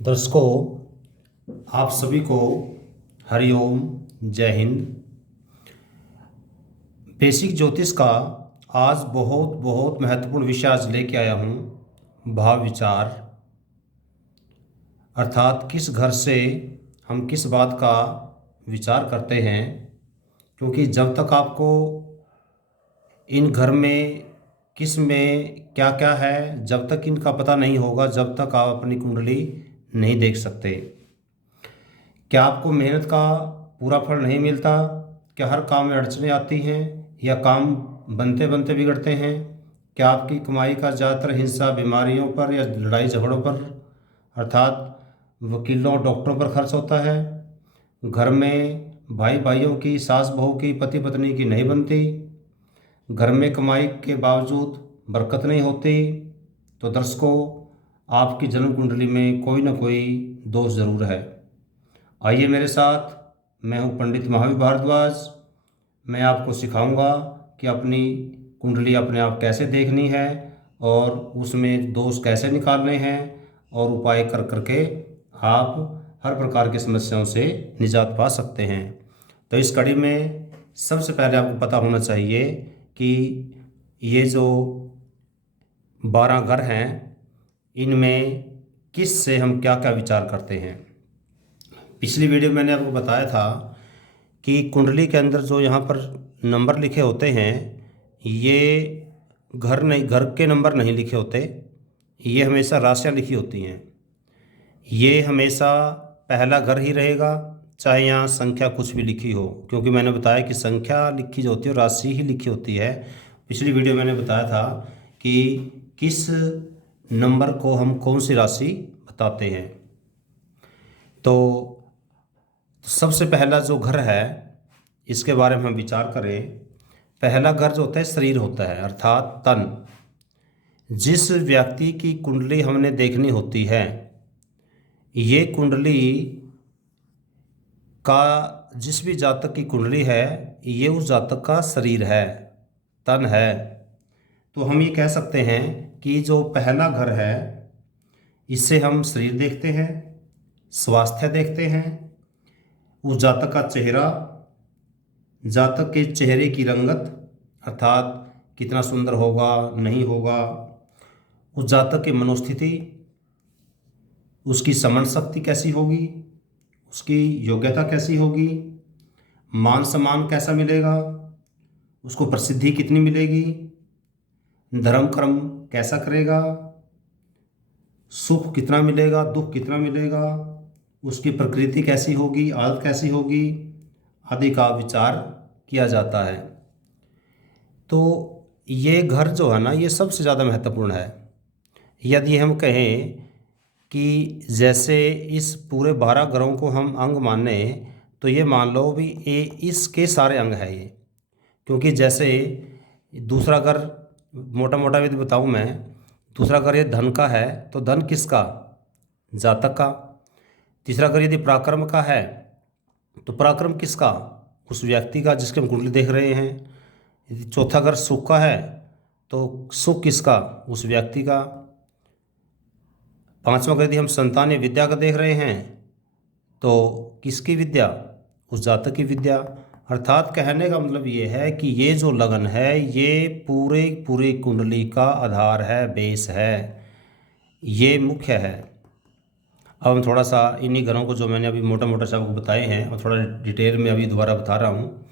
दर्शकों, आप सभी को हरिओम, जय हिंद। बेसिक ज्योतिष का आज बहुत बहुत महत्वपूर्ण विषय आज लेके आया हूँ। भाव विचार अर्थात किस घर से हम किस बात का विचार करते हैं, क्योंकि जब तक आपको इन घर में किस में क्या क्या है, जब तक इनका पता नहीं होगा, जब तक आप अपनी कुंडली नहीं देख सकते। क्या आपको मेहनत का पूरा फल नहीं मिलता? क्या हर काम में अड़चनें आती हैं या काम बनते बनते बिगड़ते हैं? क्या आपकी कमाई का ज़्यादातर हिस्सा बीमारियों पर या लड़ाई झगड़ों पर अर्थात वकीलों डॉक्टरों पर खर्च होता है? घर में भाई भाइयों की, सास बहू की, पति पत्नी की नहीं बनती? घर में कमाई के बावजूद बरकत नहीं होती? तो दर्शकों, आपकी जन्म कुंडली में कोई ना कोई दोष ज़रूर है। आइए मेरे साथ, मैं हूं पंडित महावीर भारद्वाज। मैं आपको सिखाऊंगा कि अपनी कुंडली अपने आप कैसे देखनी है और उसमें दोष कैसे निकालने हैं, और उपाय कर करके आप हर प्रकार की समस्याओं से निजात पा सकते हैं। तो इस कड़ी में सबसे पहले आपको पता होना चाहिए कि ये जो 12 घर हैं, इनमें किस से हम क्या क्या विचार करते हैं। पिछली वीडियो में मैंने आपको बताया था कि कुंडली के अंदर जो यहाँ पर नंबर लिखे होते हैं, ये घर के नंबर नहीं लिखे होते, ये हमेशा राशियाँ लिखी होती हैं। ये हमेशा पहला घर ही रहेगा, चाहे यहाँ संख्या कुछ भी लिखी हो, क्योंकि मैंने बताया कि संख्या लिखी जो होती है राशि ही लिखी होती है। पिछली वीडियो मैंने बताया था कि किस नंबर को हम कौन सी राशि बताते हैं। तो सबसे पहला जो घर है, इसके बारे में हम विचार करें। पहला घर जो होता है शरीर होता है, अर्थात तन। जिस व्यक्ति की कुंडली हमने देखनी होती है, ये कुंडली का जिस भी जातक की कुंडली है, ये उस जातक का शरीर है, तन है। तो हम ये कह सकते हैं कि जो पहला घर है, इससे हम शरीर देखते हैं, स्वास्थ्य देखते हैं, उस जातक का चेहरा, जातक के चेहरे की रंगत अर्थात कितना सुंदर होगा नहीं होगा, उस जातक की मनोस्थिति, उसकी समझ शक्ति कैसी होगी, उसकी योग्यता कैसी होगी, मान सम्मान कैसा मिलेगा, उसको प्रसिद्धि कितनी मिलेगी, धर्म कर्म कैसा करेगा, सुख कितना मिलेगा, दुख कितना मिलेगा, उसकी प्रकृति कैसी होगी, आदत कैसी होगी, आदि का विचार किया जाता है। तो ये घर जो है ना, ये सबसे ज़्यादा महत्वपूर्ण है। यदि हम कहें कि जैसे इस पूरे 12 ग्रहों को हम अंग माने, तो ये मान लो भी ये इसके सारे अंग है ये। क्योंकि जैसे दूसरा घर, मोटा मोटा यदि बताऊँ मैं, दूसरा घर ये धन का है, तो धन किसका? जातक का। तीसरा घर यदि पराक्रम का है, तो पराक्रम किसका? उस व्यक्ति का जिसके हम कुंडली देख रहे हैं। यदि चौथा घर सुख का है, तो सुख किसका? उस व्यक्ति का। पांचवा घर यदि हम संतान या विद्या का देख रहे हैं, तो किसकी विद्या? उस जातक की विद्या। अर्थात कहने का मतलब ये है कि ये जो लगन है, ये पूरे पूरे कुंडली का आधार है, बेस है, ये मुख्य है। अब हम थोड़ा सा इन्हीं घरों को जो मैंने अभी मोटा मोटा सा आपको बताए हैं, और थोड़ा डिटेल में अभी दोबारा बता रहा हूँ।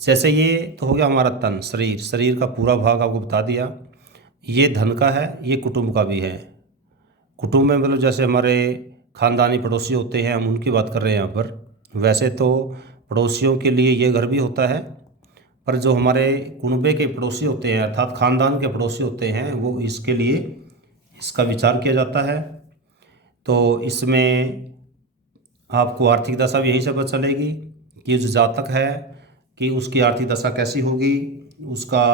जैसे ये तो हो गया हमारा तन, शरीर, शरीर का पूरा भाग आपको बता दिया। ये धन का है, ये कुटुंब का भी है। कुटुंब में मतलब जैसे हमारे ख़ानदानी पड़ोसी होते हैं, हम उनकी बात कर रहे हैं यहाँ पर। वैसे तो पड़ोसियों के लिए ये घर भी होता है, पर जो हमारे कुनबे के पड़ोसी होते हैं अर्थात ख़ानदान के पड़ोसी होते हैं, वो इसके लिए इसका विचार किया जाता है। तो इसमें आपको आर्थिक दशा भी यहीं से पता चलेगी कि जो जातक है कि उसकी आर्थिक दशा कैसी होगी, उसका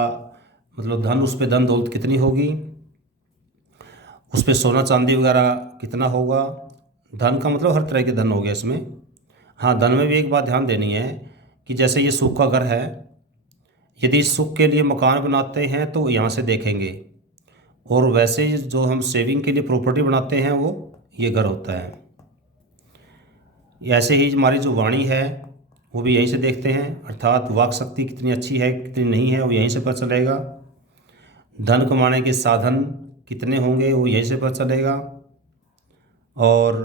मतलब धन, उस पर धन दौलत कितनी होगी, उस पर सोना चांदी वगैरह कितना होगा। धन का मतलब हर तरह के धन हो गया इसमें। हाँ, धन में भी एक बात ध्यान देनी है कि जैसे ये सुख का घर है, यदि इस सुख के लिए मकान बनाते हैं तो यहाँ से देखेंगे, और वैसे जो हम सेविंग के लिए प्रॉपर्टी बनाते हैं वो ये घर होता है। ऐसे ही हमारी जो वाणी है वो भी यहीं से देखते हैं, अर्थात वाक शक्ति कितनी अच्छी है कितनी नहीं है वो यहीं से पता चलेगा। धन कमाने के साधन कितने होंगे वो यहीं से पता चलेगा। और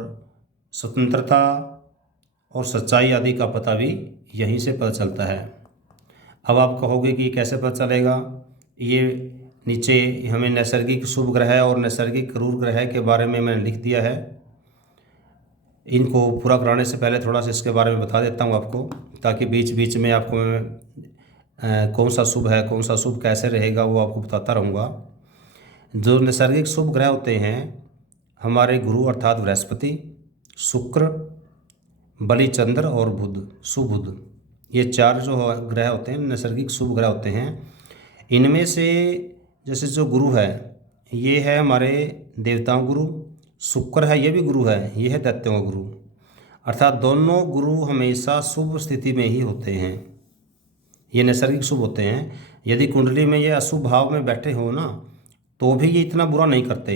स्वतंत्रता और सच्चाई आदि का पता भी यहीं से पता चलता है। अब आप कहोगे कि कैसे पता चलेगा। ये नीचे हमें नैसर्गिक शुभ ग्रह और नैसर्गिक क्रूर ग्रह के बारे में मैंने लिख दिया है। इनको पूरा कराने से पहले थोड़ा सा इसके बारे में बता देता हूँ आपको, ताकि बीच बीच में आपको मैं कौन सा शुभ है कौन सा शुभ कैसे रहेगा वो आपको बताता रहूँगा। जो नैसर्गिक शुभ ग्रह होते हैं हमारे गुरु अर्थात बृहस्पति, शुक्र, बलि, चंद्र और बुध, सुबुध, ये चार जो ग्रह होते हैं नैसर्गिक शुभ ग्रह होते हैं। इनमें से जैसे जो गुरु है ये है हमारे देवताओं गुरु, शुक्र है ये भी गुरु है, ये है दैत्यों का गुरु। अर्थात दोनों गुरु हमेशा शुभ स्थिति में ही होते हैं, ये नैसर्गिक शुभ होते हैं। यदि कुंडली में ये अशुभ भाव में बैठे हो ना तो भी ये इतना बुरा नहीं करते।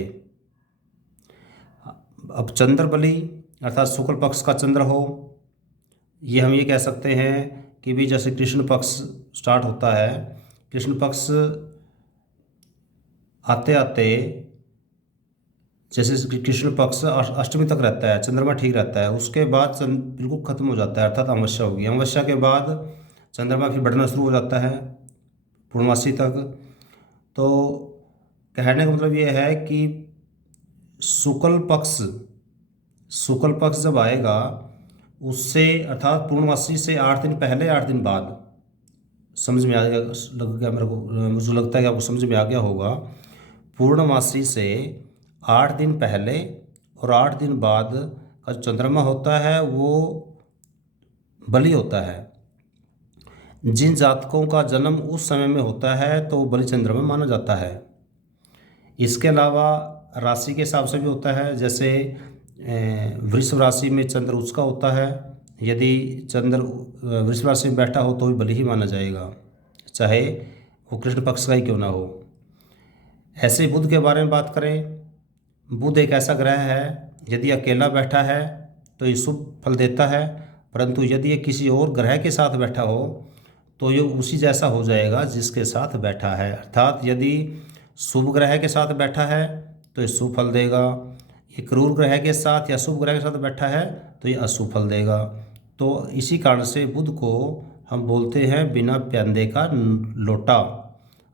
अब चंद्र बलि अर्थात शुक्ल पक्ष का चंद्र हो, ये हम ये कह सकते हैं कि भी जैसे कृष्ण पक्ष स्टार्ट होता है, कृष्ण पक्ष आते आते जैसे कृष्ण पक्ष अष्टमी तक रहता है, चंद्रमा ठीक रहता है, उसके बाद बिल्कुल खत्म हो जाता है अर्थात अमावस्या होगी। अमावस्या के बाद चंद्रमा फिर बढ़ना शुरू हो जाता है पूर्णमासी तक। तो कहने का मतलब ये है कि शुक्ल पक्ष जब आएगा उससे अर्थात पूर्णमासी से 8 दिन पहले 8 दिन बाद, समझ में आ गया लग गया मेरे को, मुझे लगता है कि आपको समझ में आ गया होगा। पूर्णमासी से 8 दिन पहले और 8 दिन बाद का जो चंद्रमा होता है वो बलि होता है। जिन जातकों का जन्म उस समय में होता है तो वो बलि चंद्रमा माना जाता है। इसके अलावा राशि के हिसाब से भी होता है, जैसे वृषभ राशि में चंद्र उसका होता है, यदि चंद्र वृषभ राशि में बैठा हो तो भी बलि ही माना जाएगा, चाहे वो कृष्ण पक्ष का ही क्यों ना हो। ऐसे बुध के बारे में बात करें, बुध एक ऐसा ग्रह है यदि अकेला बैठा है तो ये शुभ फल देता है, परंतु यदि ये किसी और ग्रह के साथ बैठा हो तो ये उसी जैसा हो जाएगा जिसके साथ बैठा है। अर्थात यदि शुभ ग्रह के साथ बैठा है तो ये शुभ फल देगा, ये क्रूर ग्रह के साथ या शुभ ग्रह के साथ बैठा है तो ये अशुभ फल देगा। तो इसी कारण से बुध को हम बोलते हैं बिना प्यादे का लोटा,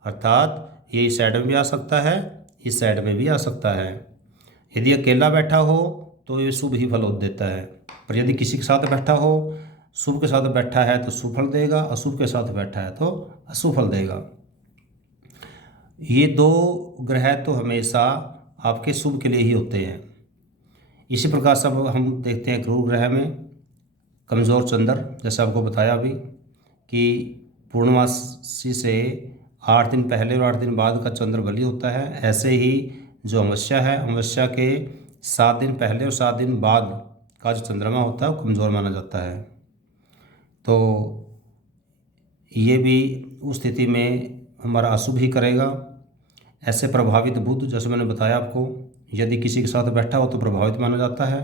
अर्थात ये इस साइड में भी आ सकता है इस साइड में भी आ सकता है। यदि अकेला बैठा हो तो ये शुभ ही फल देता है, पर यदि किसी के साथ बैठा हो, शुभ के साथ बैठा है तो शुभ फल देगा, अशुभ के साथ बैठा है तो अशुभ फल देगा। ये दो ग्रह तो हमेशा आपके शुभ के लिए ही होते हैं। इसी प्रकार से हम देखते हैं क्रूर ग्रह में कमज़ोर चंद्र, जैसे आपको बताया अभी कि पूर्णमासी से 8 दिन पहले और 8 दिन बाद का चंद्र बलि होता है। ऐसे ही जो अमावस्या है, अमावस्या के 7 दिन पहले और 7 दिन बाद का जो चंद्रमा होता है वो कमज़ोर माना जाता है। तो ये भी उस स्थिति में हमारा अशुभ ही करेगा। ऐसे प्रभावित बुध, जैसे मैंने बताया आपको, यदि किसी के साथ बैठा हो तो प्रभावित माना जाता है,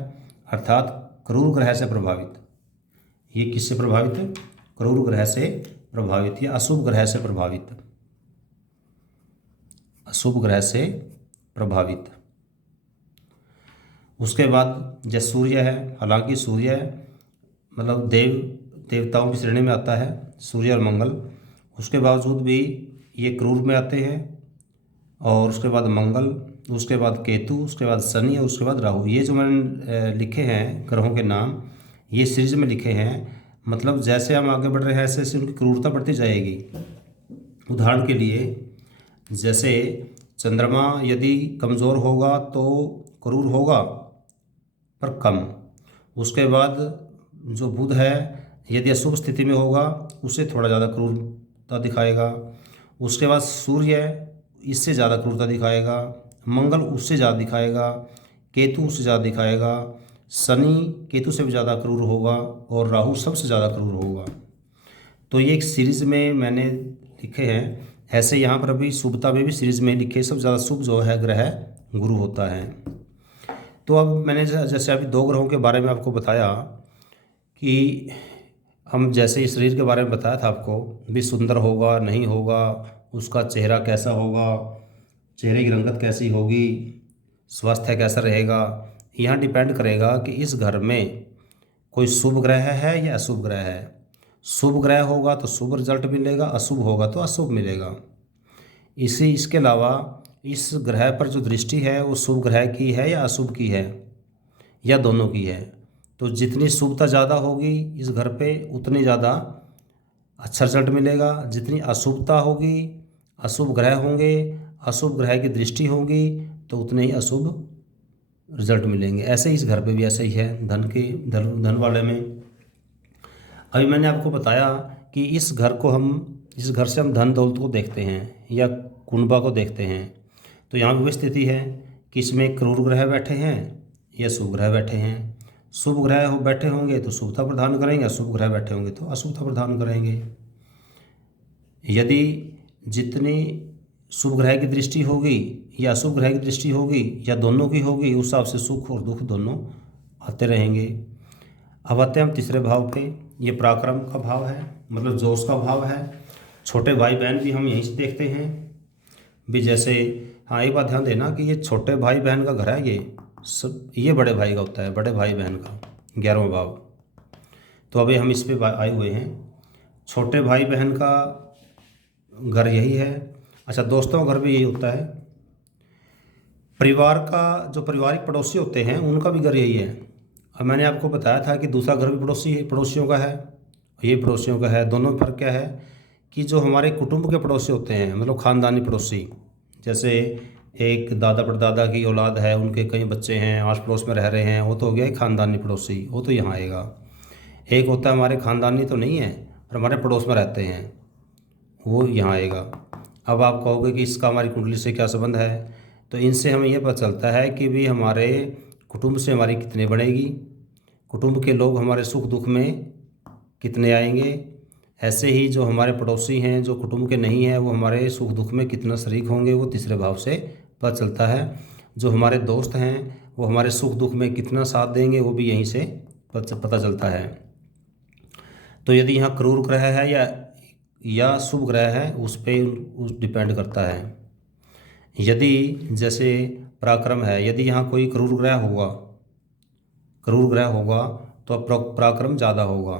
अर्थात क्रूर ग्रह से प्रभावित। ये किससे प्रभावित है? क्रूर ग्रह से प्रभावित या अशुभ ग्रह से प्रभावित, अशुभ ग्रह से प्रभावित। उसके बाद जैसे सूर्य है, हालांकि सूर्य मतलब देवताओं की श्रेणी में आता है, सूर्य और मंगल, उसके बावजूद भी ये क्रूर में आते हैं। और उसके बाद मंगल, उसके बाद केतु, उसके बाद शनि और उसके बाद राहु। ये जो मैंने लिखे हैं ग्रहों के नाम, ये सीरीज में लिखे हैं, मतलब जैसे हम आगे बढ़ रहे हैं ऐसे ऐसे उनकी क्रूरता बढ़ती जाएगी। उदाहरण के लिए जैसे चंद्रमा यदि कमज़ोर होगा तो क्रूर होगा पर कम। उसके बाद जो बुध है यदि अशुभ स्थिति में होगा उसे थोड़ा ज़्यादा क्रूरता दिखाएगा। उसके बाद सूर्य इससे ज़्यादा क्रूरता दिखाएगा, मंगल उससे ज़्यादा दिखाएगा, केतु उससे ज़्यादा दिखाएगा, शनि केतु से भी ज़्यादा क्रूर होगा और राहु सबसे ज़्यादा क्रूर होगा। तो ये एक सीरीज़ में मैंने लिखे हैं। ऐसे यहाँ पर अभी शुभता में भी सीरीज़ में लिखे, सब ज़्यादा शुभ जो है ग्रह गुरु होता है। तो अब मैंने जैसे अभी 2 ग्रहों के बारे में आपको बताया कि हम जैसे इस शरीर के बारे में बताया था आपको, भी सुंदर होगा नहीं होगा, उसका चेहरा कैसा होगा, चेहरे की रंगत कैसी होगी, स्वास्थ्य कैसा रहेगा, यहाँ डिपेंड करेगा कि इस घर में कोई शुभ ग्रह है या अशुभ ग्रह है। शुभ ग्रह होगा तो शुभ रिजल्ट मिलेगा, अशुभ होगा तो अशुभ मिलेगा। इसके अलावा इस ग्रह पर जो दृष्टि है वो शुभ ग्रह की है या अशुभ की है या दोनों की है। तो जितनी शुभता ज़्यादा होगी इस घर पे उतनी ज़्यादा अच्छा रिजल्ट मिलेगा। जितनी अशुभता होगी, अशुभ ग्रह होंगे, अशुभ ग्रह की दृष्टि होगी, तो उतने ही अशुभ रिजल्ट मिलेंगे। ऐसे ही इस घर पे भी ऐसे ही है धन वाले में। अभी मैंने आपको बताया कि इस घर से हम धन दौलत को देखते हैं या कुंडबा को देखते हैं। तो यहाँ भी वही स्थिति है कि इसमें क्रूर ग्रह बैठे हैं या शुभ ग्रह बैठे हैं। शुभ ग्रह बैठे होंगे तो शुभता प्रदान करेंगे, अशुभ ग्रह बैठे होंगे तो अशुभता प्रदान करेंगे। यदि जितनी शुभ ग्रह की दृष्टि होगी या अशुभ ग्रह की दृष्टि होगी या दोनों की होगी, उस हिसाब से सुख और दुख दोनों आते रहेंगे। अब आते हैं हम तीसरे भाव पे। ये पराक्रम का भाव है, मतलब जोश का भाव है। छोटे भाई बहन भी हम यहीं से देखते हैं भी। जैसे हाँ, एक बात ध्यान देना कि ये छोटे भाई बहन का घर है, ये बड़े भाई का होता है, बड़े भाई बहन का 11वां भाव। तो अभी हम इस पे आए हुए हैं। छोटे भाई बहन का घर यही है। अच्छा, दोस्तों का घर भी यही होता है। परिवार का जो पारिवारिक पड़ोसी होते हैं उनका भी घर यही है। अब मैंने आपको बताया था कि दूसरा घर भी पड़ोसियों का है, ये पड़ोसियों का है। दोनों में फ़र्क क्या है कि जो हमारे कुटुंब के पड़ोसी होते हैं, मतलब ख़ानदानी पड़ोसी, जैसे एक दादा परदादा की औलाद है, उनके कई बच्चे हैं, आस पड़ोस में रह रहे हैं, वो तो हो गया एक ख़ानदानी पड़ोसी, वो तो यहाँ आएगा। एक होता है हमारे ख़ानदानी तो नहीं है पर हमारे पड़ोस में रहते हैं, वो यहाँ आएगा। अब आप कहोगे कि इसका हमारी कुंडली से क्या संबंध है। तो इनसे हमें यह पता चलता है कि भी हमारे कुटुंब से हमारी कितनी बढ़ेगी, कुटुंब के लोग हमारे सुख दुख में कितने आएंगे। ऐसे ही जो हमारे पड़ोसी हैं जो कुटुंब के नहीं हैं, वो हमारे सुख दुख में कितना शरीक होंगे, वो तीसरे भाव से पता चलता है। जो हमारे दोस्त हैं वो हमारे सुख दुख में कितना साथ देंगे, वो भी यहीं से पता चलता है। तो यदि यहाँ क्रूर ग्रह है या शुभ ग्रह है, उस पर डिपेंड करता है। यदि जैसे पराक्रम है, यदि यहाँ कोई क्रूर ग्रह होगा तो पराक्रम ज़्यादा होगा।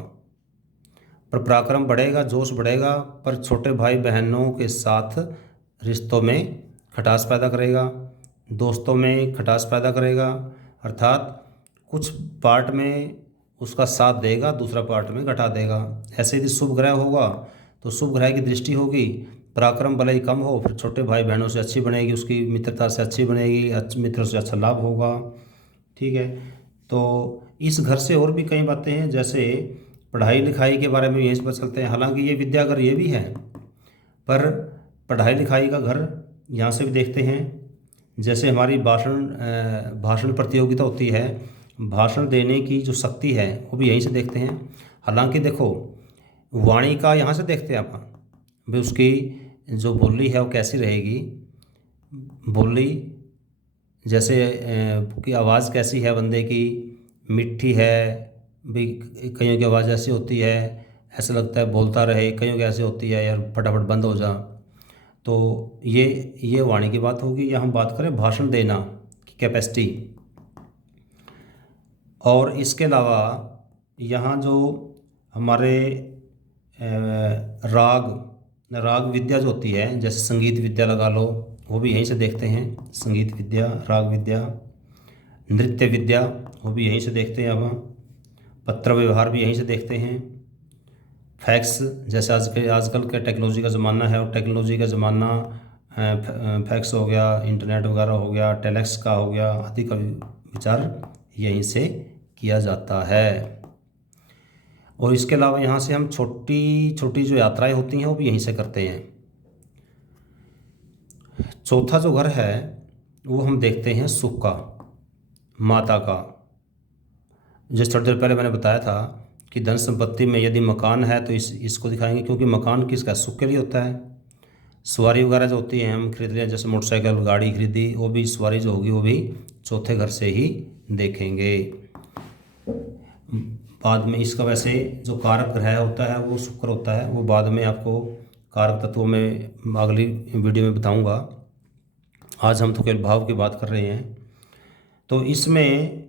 पर पराक्रम बढ़ेगा, जोश बढ़ेगा, पर छोटे भाई बहनों के साथ रिश्तों में खटास पैदा करेगा, दोस्तों में खटास पैदा करेगा। अर्थात कुछ पार्ट में उसका साथ देगा, दूसरा पार्ट में घटा देगा। ऐसे यदि शुभ ग्रह होगा तो शुभ ग्रह की दृष्टि होगी, पराक्रम भले ही कम हो, फिर छोटे भाई बहनों से अच्छी बनेगी, उसकी मित्रता से अच्छी बनेगी, मित्रों से अच्छा लाभ होगा। ठीक है। तो इस घर से और भी कई बातें हैं, जैसे पढ़ाई लिखाई के बारे में यहीं से पता चलते हैं। हालांकि ये विद्याघर ये भी है, पर पढ़ाई लिखाई का घर यहाँ से भी देखते हैं। जैसे हमारी भाषण प्रतियोगिता होती है, भाषण देने की जो शक्ति है वो भी यहीं से देखते हैं। हालांकि देखो, वाणी का यहाँ से देखते हैं आप भी, उसकी जो बोली है वो कैसी रहेगी, बोली जैसे की आवाज़ कैसी है बंदे की, मिठी है भी। कईयों की आवाज़ ऐसी होती है ऐसा लगता है बोलता रहे, कईयों की ऐसी होती है यार फटाफट बंद हो जा। तो ये वाणी की बात होगी। या हम बात करें भाषण देना की कैपेसिटी। और इसके अलावा यहाँ जो हमारे राग विद्या जो होती है, जैसे संगीत विद्या लगा लो, वो भी यहीं से देखते हैं। संगीत विद्या, राग विद्या, नृत्य विद्या, वो भी यहीं से देखते हैं। अब पत्र व्यवहार भी यहीं से देखते हैं। फैक्स, जैसे आजकल का टेक्नोलॉजी का ज़माना है, और टेक्नोलॉजी का ज़माना फैक्स हो गया, इंटरनेट वगैरह हो गया, टेलेक्स का हो गया, आदि का विचार यहीं से किया जाता है। और इसके अलावा यहाँ से हम छोटी छोटी जो यात्राएं होती हैं वो भी यहीं से करते हैं। चौथा जो घर है वो हम देखते हैं सुख का, माता का। जैसे थोड़ी देर पहले मैंने बताया था कि धन संपत्ति में यदि मकान है तो इसको दिखाएंगे, क्योंकि मकान किसका, सुख के लिए होता है। सवारी वगैरह जो होती है हम खरीद रहे हैं, जैसे मोटरसाइकिल गाड़ी खरीदी, वो भी सवारी जो होगी वो भी चौथे घर से ही देखेंगे। बाद में इसका वैसे जो कारक ग्रह होता है वो शुक्र होता है, वो बाद में आपको कारक तत्वों में अगली वीडियो में बताऊंगा। आज हम तो केवल भाव की बात कर रहे हैं। तो इसमें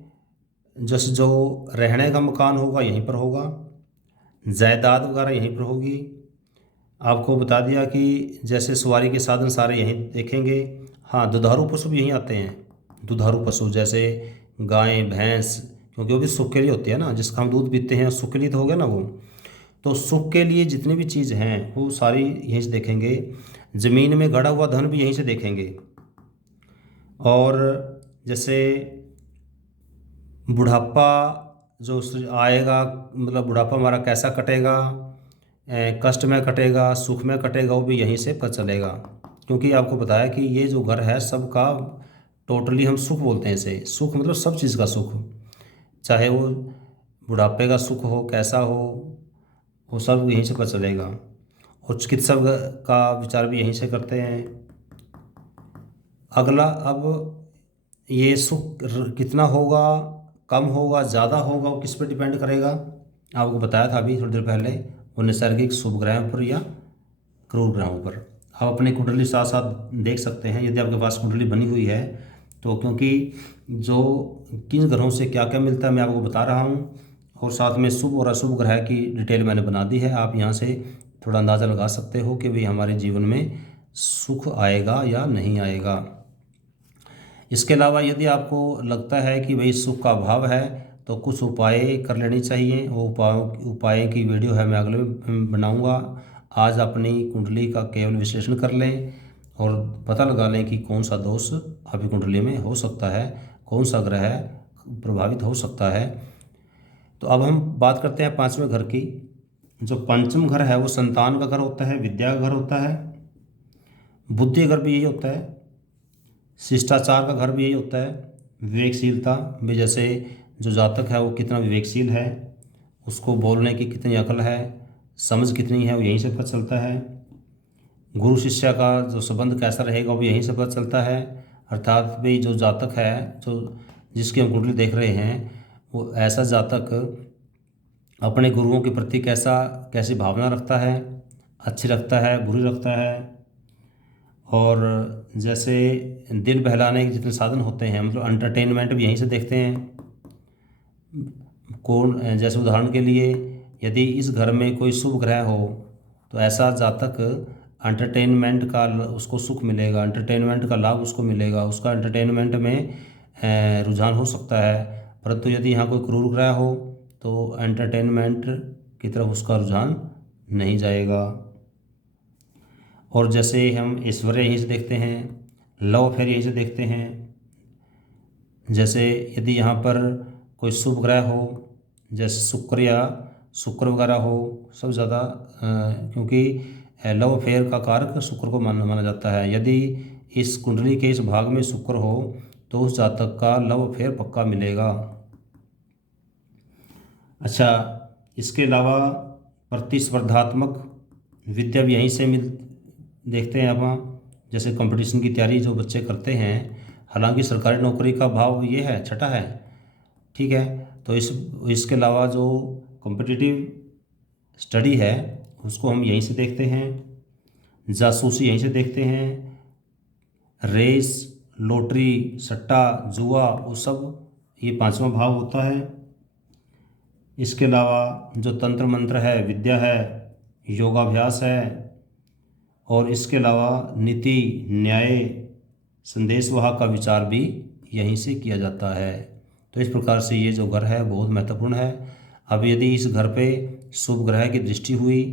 जैसे जो रहने का मकान होगा यहीं पर होगा, जायदाद वगैरह यहीं पर होगी। आपको बता दिया कि जैसे सवारी के साधन सारे यहीं देखेंगे। हाँ, दुधारू पशु भी यहीं आते हैं। दुधारू पशु जैसे गाय भैंस, क्योंकि वो भी सुख के लिए होती है ना, जिसका हम दूध पीते हैं सुख के लिए तो हो गया ना वो। तो सुख के लिए जितनी भी चीज़ हैं वो सारी यहीं से देखेंगे। ज़मीन में गड़ा हुआ धन भी यहीं से देखेंगे। और जैसे बुढ़ापा जो आएगा, मतलब बुढ़ापा हमारा कैसा कटेगा, कष्ट में कटेगा सुख में कटेगा, वो भी यहीं से पता चलेगा। क्योंकि आपको बताया कि ये जो घर है सबका टोटली हम सुख बोलते हैं इसे। सुख मतलब सब चीज़ का सुख, चाहे वो बुढ़ापे का सुख हो कैसा हो, वो सब यहीं से पता चलेगा। और चिकित्सक का विचार भी यहीं से करते हैं। अगला, अब ये सुख कितना होगा, कम होगा, ज़्यादा होगा, वो किस पर डिपेंड करेगा। आपको बताया था अभी थोड़ी देर पहले, वो नैसर्गिक शुभ ग्रहों पर या क्रूर ग्रहों पर। आप अपनी कुंडली साथ साथ देख सकते हैं यदि आपके पास कुंडली बनी हुई है तो, क्योंकि जो किन ग्रहों से क्या क्या मिलता है मैं आपको बता रहा हूँ। और साथ में शुभ और अशुभ ग्रह की डिटेल मैंने बना दी है। आप यहाँ से थोड़ा अंदाज़ा लगा सकते हो कि भाई हमारे जीवन में सुख आएगा या नहीं आएगा। इसके अलावा यदि आपको लगता है कि भाई सुख का अभाव है तो कुछ उपाय कर लेनी चाहिए। वो उपाय की वीडियो है मैं अगले में बनाऊंगा। आज अपनी कुंडली का केवल विश्लेषण कर लें और पता लगा लें कि कौन सा दोष आपकी कुंडली में हो सकता है, कौन सा ग्रह प्रभावित हो सकता है। तो अब हम बात करते हैं पांचवें घर की। जो पंचम घर है वो संतान का घर होता है, विद्या का घर होता है, बुद्धि घर भी यही होता है, शिष्टाचार का घर भी यही होता है, विवेकशीलता भी, जैसे जो जातक है वो कितना विवेकशील है, उसको बोलने की कितनी अकल है, समझ कितनी है, वो यहीं से पता चलता है। गुरु शिष्य का जो संबंध कैसा रहेगा वो यहीं से पता चलता है। अर्थात भाई जो जातक है, जो जिसकी हम कुंडली देख रहे हैं, वो ऐसा जातक अपने गुरुओं के प्रति कैसी भावना रखता है, अच्छी रखता है बुरी रखता है। और जैसे दिल बहलाने के जितने साधन होते हैं, मतलब एंटरटेनमेंट भी यहीं से देखते हैं। कौन, जैसे उदाहरण के लिए यदि इस घर में कोई शुभ ग्रह हो तो ऐसा जातक एंटरटेनमेंट का उसको सुख मिलेगा, एंटरटेनमेंट का लाभ उसको मिलेगा, उसका एंटरटेनमेंट में रुझान हो सकता है। परंतु यदि यहाँ कोई क्रूर ग्रह हो तो एंटरटेनमेंट की तरफ उसका रुझान नहीं जाएगा। और जैसे हम ऐश्वर्य यहीं से देखते हैं, लव अफेयर यहीं से देखते हैं। जैसे यदि यहाँ पर कोई शुभ ग्रह हो, जैसे शुक्र वगैरह हो, सब ज़्यादा क्योंकि लव अफेयर का कारक शुक्र को माना जाता है। यदि इस कुंडली के इस भाग में शुक्र हो तो उस जातक का लव अफेयर पक्का मिलेगा। अच्छा, इसके अलावा प्रतिस्पर्धात्मक विद्या भी यहीं से देखते हैं आप। जैसे कंपटीशन की तैयारी जो बच्चे करते हैं, हालांकि सरकारी नौकरी का भाव ये है, छठा है, ठीक है। तो इसके अलावा जो कॉम्पिटिटिव स्टडी है उसको हम यहीं से देखते हैं। जासूसी यहीं से देखते हैं। रेस, लॉटरी, सट्टा, जुआ, वो सब ये पांचवा भाव होता है। इसके अलावा जो तंत्र मंत्र है, विद्या है, योगाभ्यास है, और इसके अलावा नीति, न्याय, संदेशवाहक का विचार भी यहीं से किया जाता है। तो इस प्रकार से ये जो घर है बहुत महत्वपूर्ण है। अब यदि इस घर पे शुभ ग्रह की दृष्टि हुई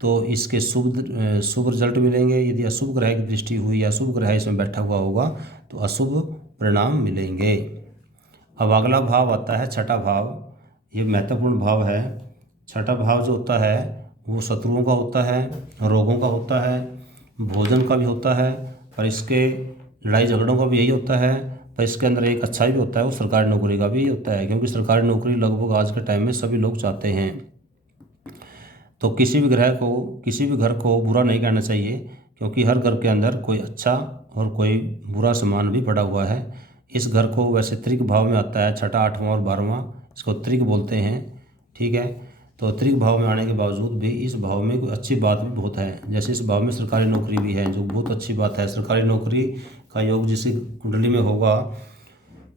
तो इसके शुभ रिजल्ट मिलेंगे। यदि अशुभ ग्रह की दृष्टि हुई या शुभ ग्रह इसमें बैठा हुआ होगा तो अशुभ परिणाम मिलेंगे। अब अगला भाव आता है छठा भाव। ये महत्वपूर्ण भाव है। छठा भाव जो होता है वो शत्रुओं का होता है, रोगों का होता है, भोजन का भी होता है, और इसके लड़ाई झगड़ों का भी यही होता है। पर इसके अंदर एक अच्छा भी होता है, वो सरकारी नौकरी का भी होता है, क्योंकि सरकारी नौकरी लगभग आज के टाइम में सभी लोग चाहते हैं। तो किसी भी घर को बुरा नहीं कहना चाहिए, क्योंकि हर घर के अंदर कोई अच्छा और कोई बुरा सामान भी पड़ा हुआ है। इस घर को वैसे त्रिक भाव में आता है, छठा, आठवां और 12वां, इसको त्रिक बोलते हैं। ठीक है, तो त्रिक भाव में आने के बावजूद भी इस भाव में कोई अच्छी बात भी बहुत है। जैसे इस भाव में सरकारी नौकरी भी है, जो बहुत अच्छी बात है। सरकारी नौकरी का योग जिस कुंडली में होगा,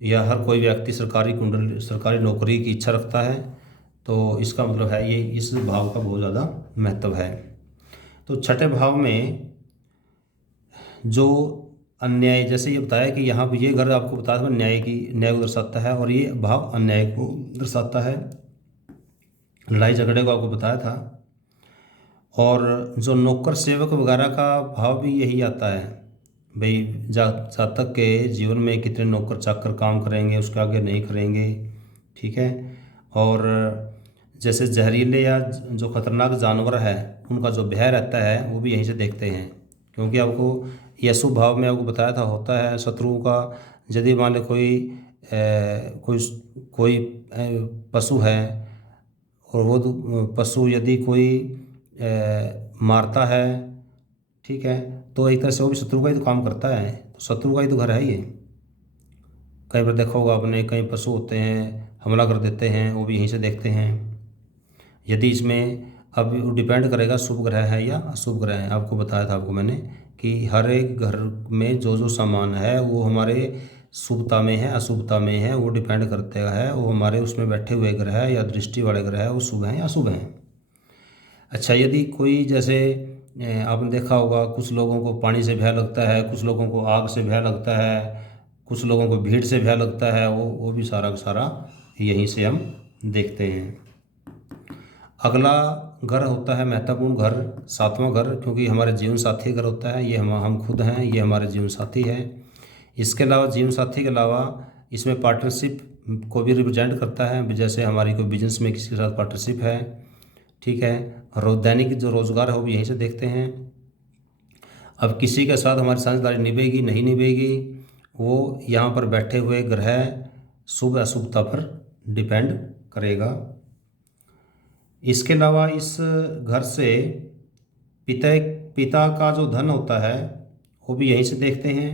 या हर कोई व्यक्ति सरकारी नौकरी की इच्छा रखता है, तो इसका मतलब है ये इस भाव का बहुत ज़्यादा महत्व है। तो छठे भाव में जो अन्याय, जैसे ये बताया कि यहाँ भी ये घर आपको बताया था न्याय को दर्शाता है, और ये भाव अन्याय को दर्शाता है, लड़ाई झगड़े को आपको बताया था। और जो नौकर सेवक वगैरह का भाव भी यही आता है, भाई जातक के जीवन में कितने नौकर चाकर काम करेंगे, उसके आगे नहीं करेंगे। ठीक है, और जैसे जहरीले या जो खतरनाक जानवर है उनका जो भय रहता है वो भी यहीं से देखते हैं, क्योंकि आपको ये अशुभ भाव में आपको बताया था होता है शत्रुओं का। यदि मान लो कोई पशु है, और वो पशु यदि कोई मारता है, ठीक है, तो एक तरह से वो भी शत्रु का ही तो काम करता है, तो शत्रु का ही तो घर है ये। कई बार देखा होगा आपने, कई पशु होते हैं हमला कर देते हैं, वो भी यहीं से देखते हैं। यदि इसमें अब डिपेंड करेगा शुभ ग्रह है या अशुभ ग्रह है। आपको बताया था आपको मैंने कि हर एक घर में जो जो सामान है वो हमारे शुभता में है अशुभता में है, वो डिपेंड करता है वो हमारे उसमें बैठे हुए ग्रह है या दृष्टि वाले ग्रह है वो शुभ हैं या अशुभ हैं। अच्छा, यदि कोई जैसे आपने देखा होगा कुछ लोगों को पानी से भय लगता है, कुछ लोगों को आग से भय लगता है, कुछ लोगों को भीड़ से भय लगता है, वो भी सारा का सारा यहीं से हम देखते हैं। अगला घर होता है महत्वपूर्ण घर, सातवां घर, क्योंकि हमारे जीवन साथी घर होता है। ये हम खुद हैं, ये हमारे जीवन साथी है। इसके अलावा जीवन साथी के अलावा इसमें पार्टनरशिप को भी रिप्रेजेंट करता है। जैसे हमारी कोई बिजनेस में किसी के साथ पार्टनरशिप है, ठीक है, दैनिक जो रोजगार है वो भी यहीं से देखते हैं। अब किसी के साथ हमारी साझेदारी निभेगी नहीं निभेगी, वो यहाँ पर बैठे हुए ग्रह शुभ अशुभता पर डिपेंड करेगा। इसके अलावा इस घर से पिता पिता का जो धन होता है वो भी यहीं से देखते हैं।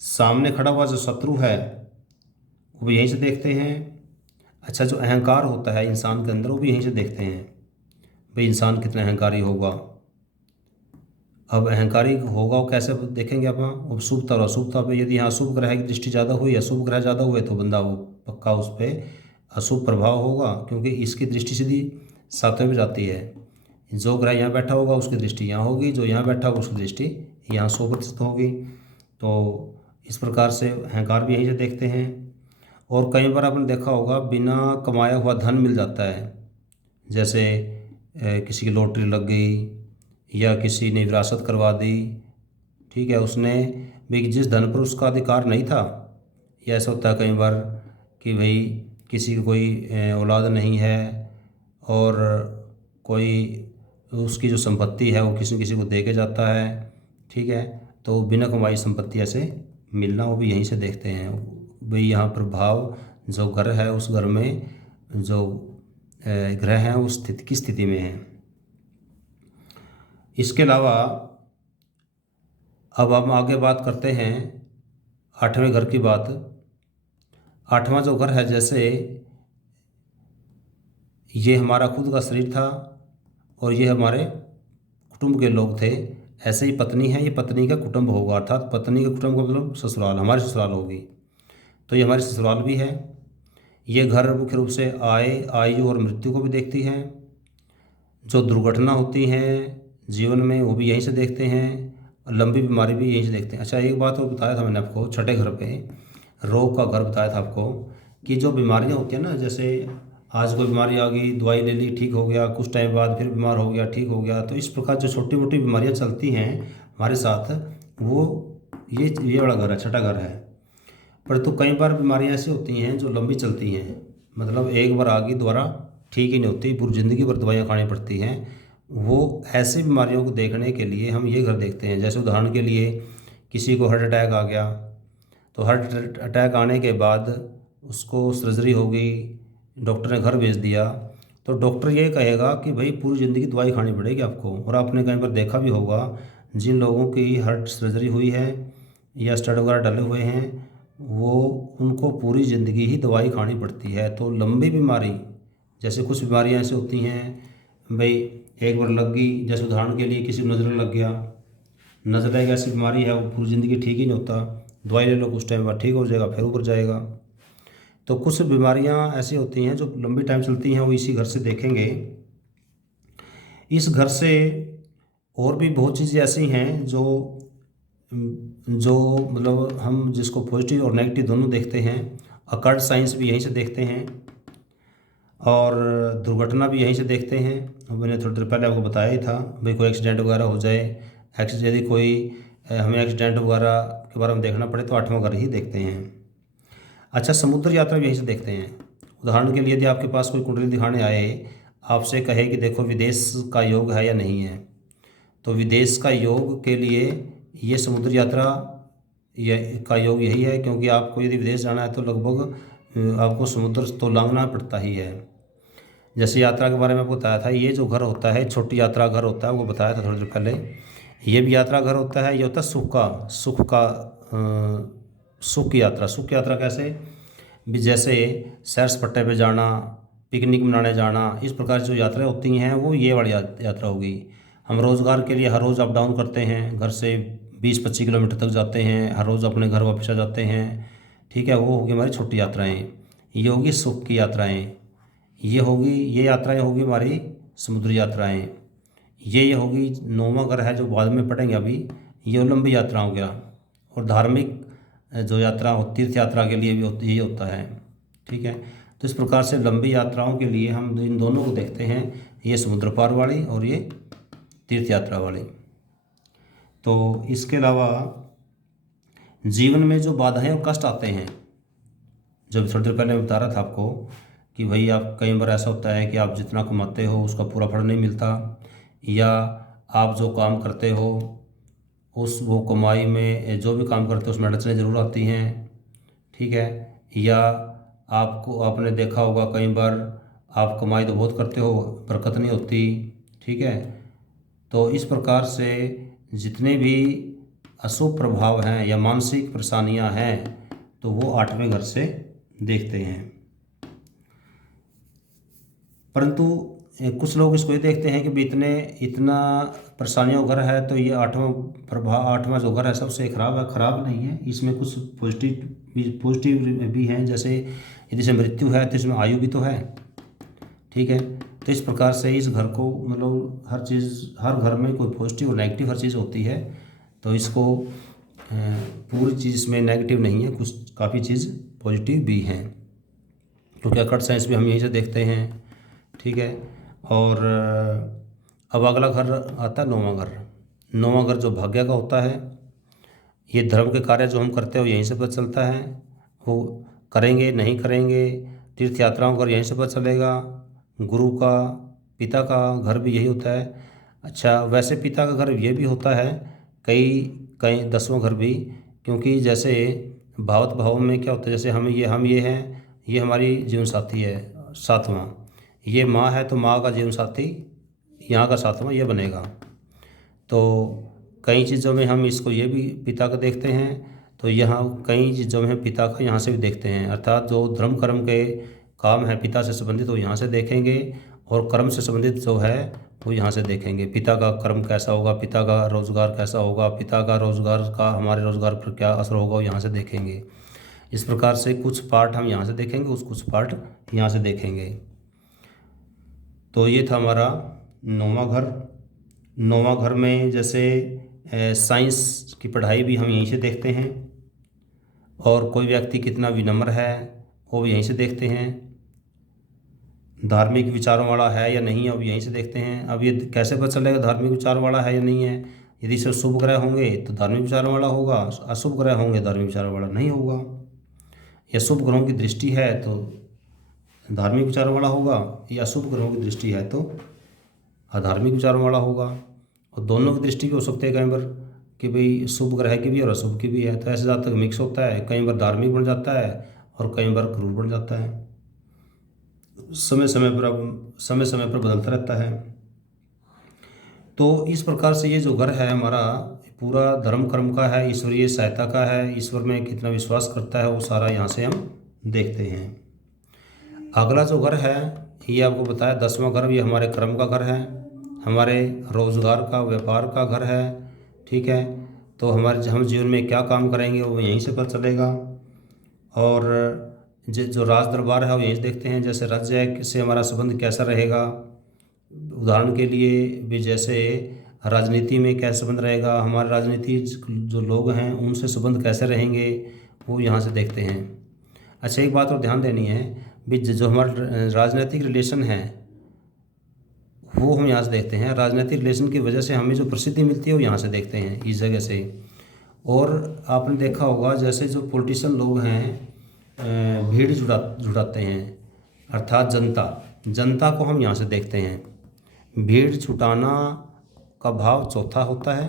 सामने खड़ा हुआ जो शत्रु है वो भी यहीं से देखते हैं। अच्छा, जो अहंकार होता है इंसान के अंदर वो भी यहीं से देखते हैं, भाई इंसान कितना अहंकारी होगा। अब अहंकारी होगा वो कैसे देखेंगे आप, शुभता और अशुभता पे। यदि यहाँ शुभ ग्रह की दृष्टि ज़्यादा हुई, अशुभ ग्रह ज़्यादा हुए, तो बंदा वो पक्का उस पर अशुभ प्रभाव होगा, क्योंकि इसकी दृष्टि सीधी सातवें में जाती है। जो ग्रह यहाँ बैठा होगा उसकी दृष्टि यहाँ होगी, जो यहाँ बैठा होगा उसकी दृष्टि यहाँ 100% होगी। तो इस प्रकार से अहंकार भी यहीं से देखते हैं। और कई बार आपने देखा होगा बिना कमाया हुआ धन मिल जाता है, जैसे किसी की लॉटरी लग गई या किसी ने विरासत करवा दी, ठीक है, उसने भी जिस धन पर उसका अधिकार नहीं था। या ऐसा होता है कई बार कि भाई किसी की कोई औलाद नहीं है और कोई उसकी जो संपत्ति है वो किसी किसी को दे के जाता है, ठीक है, तो बिना कमाई संपत्ति ऐसे मिलना वो भी यहीं से देखते हैं। भाई यहाँ प्रभाव जो घर है उस घर में जो ग्रह हैं वो स्थिति की स्थिति में है। इसके अलावा अब हम आगे बात करते हैं आठवें घर की बात। आठवां जो घर है, जैसे ये हमारा खुद का शरीर था और ये हमारे कुटुंब के लोग थे, ऐसे ही पत्नी है, ये पत्नी का कुटुंब होगा, अर्थात पत्नी का कुटुंब का मतलब ससुराल, हमारी ससुराल होगी, तो ये हमारी ससुराल भी है। ये घर मुख्य रूप से आयु और मृत्यु को भी देखती है। जो दुर्घटना होती हैं जीवन में वो भी यहीं से देखते हैं, और लंबी बीमारी भी यहीं से देखते हैं। अच्छा, एक बात और बताया था मैंने आपको, छठे घर पे रोग का घर बताया था आपको, कि जो बीमारियां होती हैं ना, जैसे आज कोई बीमारी आ गई, दवाई ले ली, ठीक हो गया, कुछ टाइम बाद फिर बीमार हो गया, ठीक हो गया, तो इस प्रकार जो छोटी मोटी बीमारियां चलती हैं हमारे साथ, वो ये बड़ा घर है, छठा घर है। पर तो कई बार बीमारियां ऐसी होती हैं जो लंबी चलती हैं, मतलब एक बार आ गई दोबारा ठीक ही नहीं होती, पूरी ज़िंदगी भर दवाइयाँ खानी पड़ती हैं। वो ऐसी बीमारियों को देखने के लिए हम ये घर देखते हैं। जैसे उदाहरण के लिए किसी को हार्ट अटैक आ गया, तो हार्ट अटैक आने के बाद उसको सर्जरी हो गई, डॉक्टर ने घर भेज दिया, तो डॉक्टर ये कहेगा कि भाई पूरी ज़िंदगी दवाई खानी पड़ेगी आपको। और आपने कहीं पर देखा भी होगा जिन लोगों की हार्ट सर्जरी हुई है या स्टड वगैरह डले हुए हैं, वो उनको पूरी ज़िंदगी ही दवाई खानी पड़ती है। तो लंबी बीमारी, जैसे कुछ बीमारियां ऐसी होती हैं भाई, एक बार लग गई, जैसे उदाहरण के लिए किसी को नज़र लग गया, नज़र एक ऐसी बीमारी है वो पूरी ज़िंदगी ठीक ही नहीं होता, दवाई ले लो कुछ टाइम बाद ठीक हो जाएगा, फिर ऊपर जाएगा। तो कुछ बीमारियां ऐसी होती हैं जो लंबी टाइम चलती हैं, वो इसी घर से देखेंगे। इस घर से और भी बहुत चीज़ें ऐसी हैं जो मतलब हम जिसको पॉजिटिव और नेगेटिव दोनों देखते हैं। अकल्ट साइंस भी यहीं से देखते हैं और दुर्घटना भी यहीं से देखते हैं। मैंने थोड़ी देर पहले आपको बताया ही था भाई, कोई एक्सीडेंट वगैरह हो जाए, यदि कोई हमें एक्सीडेंट वगैरह के बारे में देखना पड़े तो आठवां घर ही देखते हैं। अच्छा, समुद्र यात्रा भी यहीं से देखते हैं। उदाहरण के लिए यदि आपके पास कोई कुंडली दिखाने आए, आपसे कहे कि देखो विदेश का योग है या नहीं है, तो विदेश का योग के लिए ये समुद्र यात्रा का योग यही है, क्योंकि आपको यदि विदेश जाना है तो लगभग आपको समुद्र तो लांघना पड़ता ही है। जैसे यात्रा के बारे में आपको बताया था, ये जो घर होता है छोटी यात्रा घर होता है, वो बताया था थोड़ी देर पहले। ये भी यात्रा घर होता है। ये होता है सुख की यात्रा। सुख की यात्रा कैसे भी, जैसे सैर सपाटे पे जाना, पिकनिक मनाने जाना, इस प्रकार जो यात्राएं होती हैं वो ये वाली यात्रा होगी। हम रोज़गार के लिए हर रोज़ अप डाउन करते हैं, घर से 20-25 किलोमीटर तक जाते हैं, हर रोज़ अपने घर वापस आ जाते हैं, ठीक है, वो होगी हमारी छोटी यात्राएं। ये होगी सुख की यात्राएं। ये यात्राएं होगी हमारी समुद्री यात्राएं। ये होगी नौवां घर है जो बाद में पढ़ेंगे अभी, ये लंबी यात्रा हो गया। और धार्मिक जो यात्रा हो, तीर्थ यात्रा के लिए भी यही होता है, ठीक है। तो इस प्रकार से लंबी यात्राओं के लिए हम इन दोनों को देखते हैं, ये समुद्र पार वाली और ये तीर्थ यात्रा वाली। तो इसके अलावा जीवन में जो बाधाएं और कष्ट आते हैं, जब थोड़ी देर पहले मैं बता रहा था आपको कि भाई आप कई बार ऐसा होता है कि आप जितना कमाते हो उसका पूरा फल नहीं मिलता, या आप जो काम करते हो वो कमाई में जो भी काम करते हो उसमें अड़चनें ज़रूर आती हैं, ठीक है। या आपने देखा होगा कई बार आप कमाई तो बहुत करते हो, बरकत नहीं होती, ठीक है। तो इस प्रकार से जितने भी अशुभ प्रभाव हैं या मानसिक परेशानियां हैं, तो वो आठवें घर से देखते हैं। परंतु कुछ लोग इसको ये देखते हैं कि भी इतना परेशानियों का घर है तो ये आठवां जो घर है सबसे खराब है। खराब नहीं है, इसमें कुछ पॉजिटिव भी हैं। जैसे यदि से मृत्यु है तो इसमें आयु भी तो है, ठीक है। तो इस प्रकार से इस घर को मतलब हर घर में कोई पॉजिटिव और नेगेटिव हर चीज़ होती है। तो इसको पूरी चीज़ इसमें नेगेटिव नहीं है, कुछ काफ़ी चीज़ पॉजिटिव भी हैं, क्योंकि अकट साइंस भी हम यहीं से देखते हैं, ठीक है। और अब अगला घर आता है नौवां घर। नौवां घर जो भाग्य का होता है, ये धर्म के कार्य जो हम करते हैं वो यहीं से पता चलता है, वो करेंगे नहीं करेंगे। तीर्थ यात्राओं का यहीं से पता चलेगा। गुरु का, पिता का घर भी यही होता है। अच्छा, वैसे पिता का घर ये भी होता है, कई कई 10वां घर भी, क्योंकि जैसे भावत भाव में क्या होता है, जैसे हम ये हैं, ये हमारी जीवन साथी है 7वां, ये माँ है तो माँ का जीवन साथी यहाँ का 7वां ये बनेगा। तो कई चीज़ों में हम इसको ये भी पिता का देखते हैं, तो यहाँ कई चीज़ों में हम पिता का यहाँ से भी देखते हैं। अर्थात जो धर्म कर्म के काम है पिता से संबंधित वो यहाँ से देखेंगे, और कर्म से संबंधित जो है वो यहाँ से देखेंगे। पिता का कर्म कैसा होगा, पिता का रोज़गार कैसा होगा, पिता का रोज़गार का हमारे रोज़गार पर क्या असर होगा, वो यहाँ से देखेंगे। इस प्रकार से कुछ पार्ट हम यहाँ से देखेंगे, कुछ पार्ट यहाँ से देखेंगे। तो ये था हमारा नौवां घर। नौवां घर में जैसे साइंस की पढ़ाई भी हम यहीं से देखते हैं, और कोई व्यक्ति कितना विनम्र है वो भी यहीं से देखते हैं। धार्मिक विचारों वाला है या नहीं है वो भी यहीं से देखते हैं। अब ये कैसे पता चलेगा धार्मिक विचार वाला है या नहीं है? यदि सिर्फ शुभ ग्रह होंगे तो धार्मिक विचारों वाला होगा, अशुभ ग्रह होंगे धार्मिक विचारों वाला नहीं होगा। या शुभ ग्रहों की दृष्टि है तो धार्मिक विचारों वाला होगा, या अशुभ ग्रहों की दृष्टि है तो अधार्मिक विचारों वाला होगा। और दोनों की दृष्टि भी हो सकते हैं कई बार कि भाई शुभ ग्रह की भी और अशुभ की भी है, तो ऐसे ज़्यादातर मिक्स होता है। कई बार धार्मिक बन जाता है और कई बार क्रूर बन जाता है। समय समय पर बदलता रहता है। तो इस प्रकार से ये जो घर है हमारा पूरा धर्म कर्म का है, ईश्वरीय सहायता का है, ईश्वर में कितना विश्वास करता है, वो सारा यहाँ से हम देखते हैं। अगला जो घर है ये आपको बताया 10वां घर, ये हमारे कर्म का घर है, हमारे रोज़गार का, व्यापार का घर है। ठीक है, तो हम जीवन में क्या काम करेंगे वो यहीं से पता चलेगा। और जो राज दरबार है वो यहीं से देखते हैं, जैसे राज्य से हमारा संबंध कैसा रहेगा। उदाहरण के लिए भी जैसे राजनीति में क्या संबंध रहेगा, हमारे राजनीति जो लोग हैं उनसे संबंध कैसे रहेंगे, वो यहाँ से देखते हैं। अच्छा, एक बात और ध्यान देनी है भी, जो हमारे राजनीतिक रिलेशन है वो हम यहाँ से देखते हैं। राजनीतिक रिलेशन की वजह से हमें जो प्रसिद्धि मिलती है वो यहाँ से देखते हैं, इस जगह से। और आपने देखा होगा जैसे जो पॉलिटिशियन लोग हैं भीड़ जुटाते हैं, अर्थात जनता को हम यहाँ से देखते हैं। भीड़ जुटाना का भाव चौथा होता है।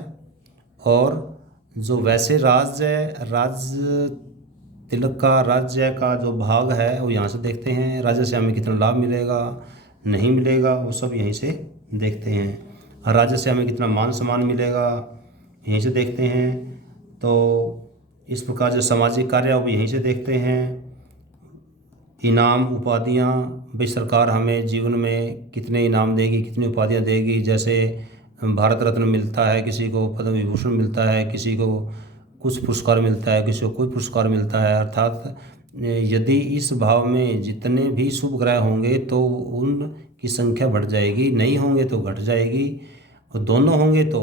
और जो वैसे राज तिलक का, राज्य का जो भाग है वो यहाँ से देखते हैं। राज्य से हमें कितना लाभ मिलेगा, नहीं मिलेगा, वो सब यहीं से देखते हैं। राज्य से हमें कितना मान सम्मान मिलेगा, यहीं से देखते हैं। तो इस प्रकार जो सामाजिक कार्य वो यहीं से देखते हैं। इनाम, उपाधियाँ, भाई सरकार हमें जीवन में कितने इनाम देगी, कितनी उपाधियाँ देगी। जैसे भारत रत्न मिलता है, किसी को पद्म विभूषण मिलता है, किसी को कुछ पुरस्कार मिलता है, किसी को कोई पुरस्कार मिलता है। अर्थात यदि इस भाव में जितने भी शुभ ग्रह होंगे तो उनकी संख्या बढ़ जाएगी, नहीं होंगे तो घट जाएगी, और दोनों होंगे तो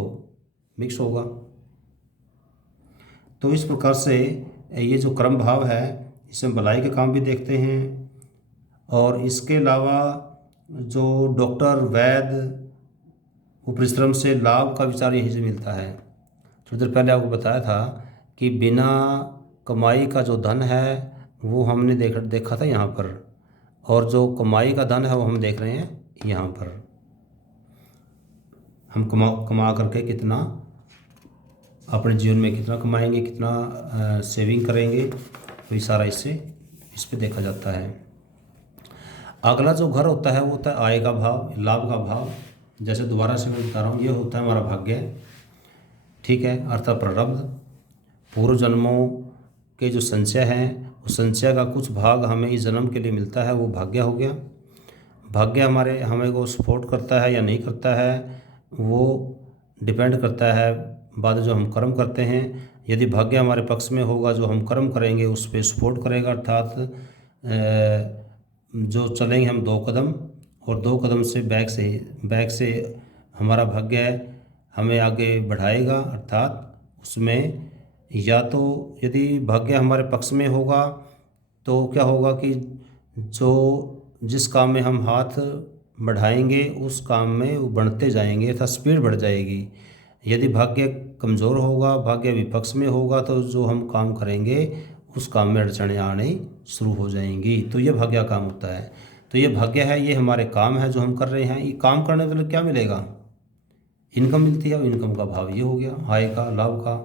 मिक्स होगा। तो इस प्रकार से ये जो क्रम भाव है इसमें भलाई के काम भी देखते हैं। और इसके अलावा जो डॉक्टर, वैद्य, वो परिश्रम से लाभ का विचार यहीं से मिलता है। थोड़ी देर पहले आपको बताया था कि बिना कमाई का जो धन है वो हमने देखा था यहाँ पर, और जो कमाई का धन है वो हम देख रहे हैं यहाँ पर। हम कमा करके कितना अपने जीवन में कितना कमाएंगे, कितना सेविंग करेंगे, तो ये सारा इस पे देखा जाता है। अगला जो घर होता है वो होता है आय का भाव, लाभ का भाव। जैसे दोबारा से मैं बता रहा हूँ, ये होता है हमारा भाग्य। ठीक है, अर्थात प्रारब्ध, पूर्व जन्मों के जो संचय हैं, उस संचय का कुछ भाग हमें इस जन्म के लिए मिलता है, वो भाग्य हो गया। भाग्य हमें को सपोर्ट करता है या नहीं करता है, वो डिपेंड करता है बाद जो हम कर्म करते हैं। यदि भाग्य हमारे पक्ष में होगा, जो हम कर्म करेंगे उस पर सपोर्ट करेगा। अर्थात जो चलेंगे हम 2 कदम, और 2 कदम से बैक से हमारा भाग्य हमें आगे बढ़ाएगा। अर्थात उसमें या तो यदि भाग्य हमारे पक्ष में होगा तो क्या होगा कि जिस काम में हम हाथ बढ़ाएंगे उस काम में वो बढ़ते जाएंगे, अर्थात स्पीड बढ़ जाएगी। यदि भाग्य कमज़ोर होगा, भाग्य विपक्ष में होगा, तो जो हम काम करेंगे उस काम में अड़चनें आने शुरू हो जाएंगी। तो ये भाग्य काम होता है। तो ये भाग्य है, ये हमारे काम है जो हम कर रहे हैं। ये काम करने वाले क्या मिलेगा, इनकम मिलती है। इनकम का भाव ये हो गया आय का, लाभ का।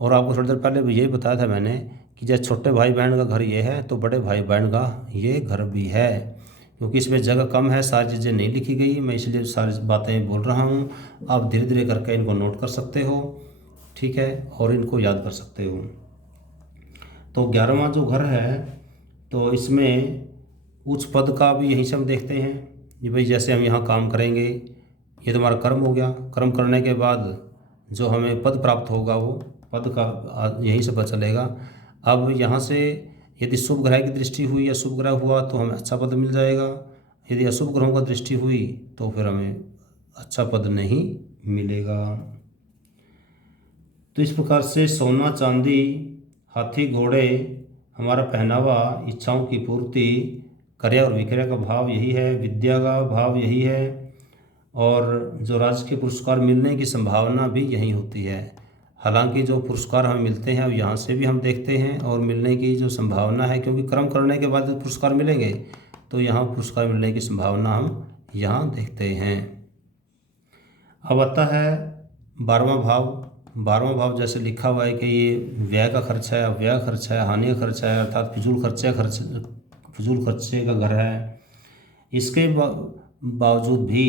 और आपको थोड़ी देर पहले भी यही बताया था मैंने कि जैसे छोटे भाई बहन का घर ये है, तो बड़े भाई बहन का ये घर भी है। क्योंकि इसमें जगह कम है, सारी चीज़ें नहीं लिखी गई, मैं इसलिए सारी बातें बोल रहा हूँ। आप धीरे धीरे करके इनको नोट कर सकते हो, ठीक है, और इनको याद कर सकते हो। तो 11वां जो घर है, तो इसमें उच्च पद का भी यहीं से हम देखते हैं। ये भाई जैसे हम यहाँ काम करेंगे, ये तो हमारा कर्म हो गया। कर्म करने के बाद जो हमें पद प्राप्त होगा वो पद का यहीं से पता चलेगा। अब यहाँ से यदि शुभ ग्रह की दृष्टि हुई या शुभ ग्रह हुआ तो हमें अच्छा पद मिल जाएगा। यदि अशुभ ग्रहों का दृष्टि हुई तो फिर हमें अच्छा पद नहीं मिलेगा। तो इस प्रकार से सोना, चांदी, हाथी, घोड़े, हमारा पहनावा, इच्छाओं की पूर्ति, क्रय और विक्रय का भाव यही है, विद्या का भाव यही है, और जो राजकीय पुरस्कार मिलने की संभावना भी यही होती है। हालांकि जो पुरस्कार हमें मिलते हैं अब यहाँ से भी हम देखते हैं, और मिलने की जो संभावना है, क्योंकि कर्म करने के बाद पुरस्कार मिलेंगे, तो यहाँ पुरस्कार मिलने की संभावना हम यहाँ देखते हैं। अब आता है 12वां भाव। 12वां भाव जैसे लिखा हुआ है कि ये व्यय का खर्चा है, अव्यय खर्चा है, हानि का खर्चा है, अर्थात फिजूल खर्चे का घर है। इसके बावजूद भी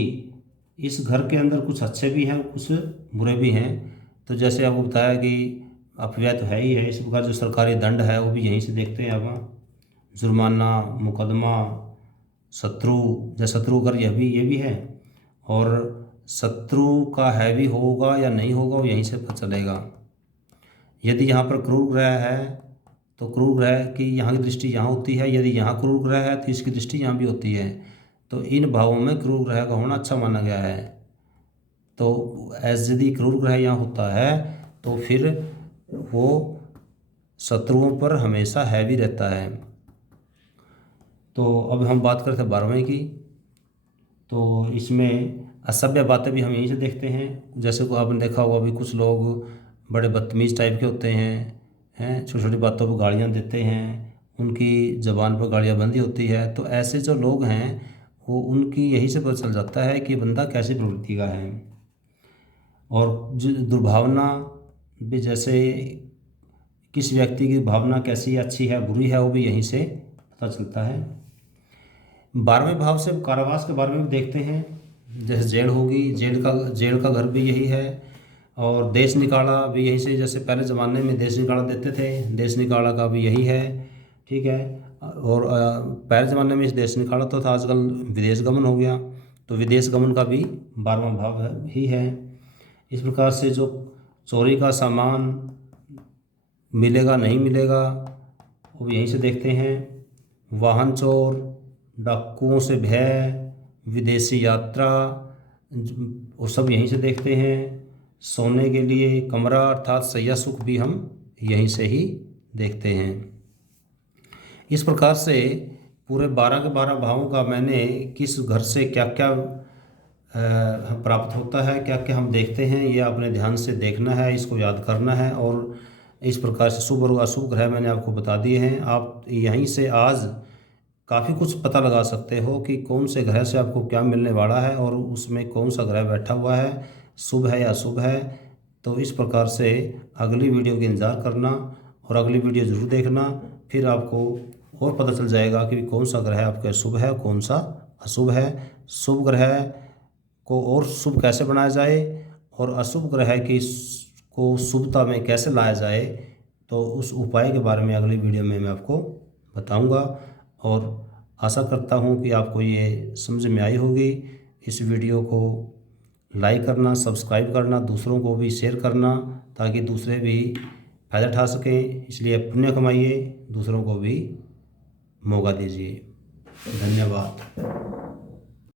इस घर के अंदर कुछ अच्छे भी हैं, कुछ बुरे भी हैं। तो जैसे आपको बताया कि अपव्यय तो है ही है, इसी प्रकार जो सरकारी दंड है वो भी यहीं से देखते हैं आप, जुर्माना, मुकदमा, शत्रु, या शत्रु कर ये भी है। और शत्रु का हैवी होगा या नहीं होगा वो यहीं से पता चलेगा। यदि यहाँ पर क्रूर ग्रह है तो क्रूर ग्रह की यहाँ की दृष्टि यहाँ होती है, यदि यहाँ क्रूर ग्रह है तो इसकी दृष्टि यहाँ भी होती है। तो इन भावों में क्रूर ग्रह का होना अच्छा माना गया है। तो यदि क्रूर ग्रह यहाँ होता है तो फिर वो शत्रुओं पर हमेशा हैवी रहता है। तो अब हम बात करते हैं 12वें की। तो इसमें असभ्य बातें भी हम यहीं से देखते हैं। जैसे को आपने देखा होगा अभी कुछ लोग बड़े बदतमीज़ टाइप के होते हैं छोटी छोटी बातों पर गालियाँ देते हैं, उनकी ज़बान पर गालियाँ बंदी होती है। तो ऐसे जो लोग हैं वो उनकी यही से पता चल जाता है कि बंदा कैसी प्रवृत्ति का है। और जो दुर्भावना भी, जैसे किस व्यक्ति की भावना कैसी अच्छी है बुरी है, वो भी यहीं से पता चलता है। 12वें भाव से कारावास के बारे में भी देखते हैं। जैसे जेल होगी, जेल का घर भी यही है। और देश निकाला भी यहीं से, जैसे पहले ज़माने में देश निकाला देते थे, देश निकाला का भी यही है। ठीक है। और पहले ज़माने में इस देश निकाला तो था, आजकल विदेश गमन हो गया, तो विदेश गमन का भी 12वां भाव ही है। इस प्रकार से जो चोरी का सामान मिलेगा नहीं मिलेगा वो यहीं से देखते हैं। वाहन चोर, डाकुओं से भय, विदेशी यात्रा, वो सब यहीं से देखते हैं। सोने के लिए कमरा अर्थात शैया सुख भी हम यहीं से ही देखते हैं। इस प्रकार से पूरे 12 के 12 भावों का मैंने किस घर से क्या क्या प्राप्त होता है, क्या क्या हम देखते हैं, ये आपने ध्यान से देखना है, इसको याद करना है। और इस प्रकार से शुभ और अशुभ ग्रह मैंने आपको बता दिए हैं। आप यहीं से आज काफ़ी कुछ पता लगा सकते हो कि कौन से ग्रह से आपको क्या मिलने वाला है और उसमें कौन सा ग्रह बैठा हुआ है, शुभ है या अशुभ है। तो इस प्रकार से अगली वीडियो का इंतज़ार करना और अगली वीडियो ज़रूर देखना, फिर आपको और पता चल जाएगा कि कौन सा ग्रह आपका शुभ है कौन सा अशुभ है। शुभ ग्रह को और शुभ कैसे बनाया जाए और अशुभ ग्रह की को शुभता में कैसे लाया जाए, तो उस उपाय के बारे में अगली वीडियो में मैं आपको बताऊंगा। और आशा करता हूं कि आपको ये समझ में आई होगी। इस वीडियो को लाइक करना, सब्सक्राइब करना, दूसरों को भी शेयर करना, ताकि दूसरे भी फ़ायदा उठा सकें। इसलिए पुण्य कमाइए, दूसरों को भी मौका दीजिए। धन्यवाद।